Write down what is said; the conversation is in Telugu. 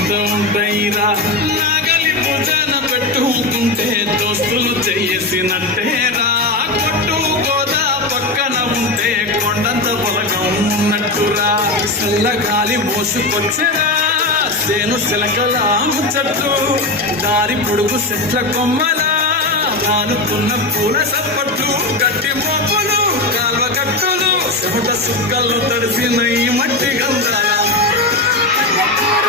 ఎంత ఉంటాయిరా నాగలి భుజాన పెట్టుకుంటే దోస్తులు చేసినట్టేరా కొట్టు గోదా పక్కన ఉంటే కొండంత బలగం ఉన్నట్టురా చల్లగాలి మోసుకొచ్చేరా సేను శిలకల చెట్టు దారి పొడుగు చెట్ల కొమ్మలా నానుకున్న పూల సప్పట్లు గట్టి మోపులు కాల్వ కట్టులు చెమట సుక్కలు తడిసిన ఈ మట్టి గంధాల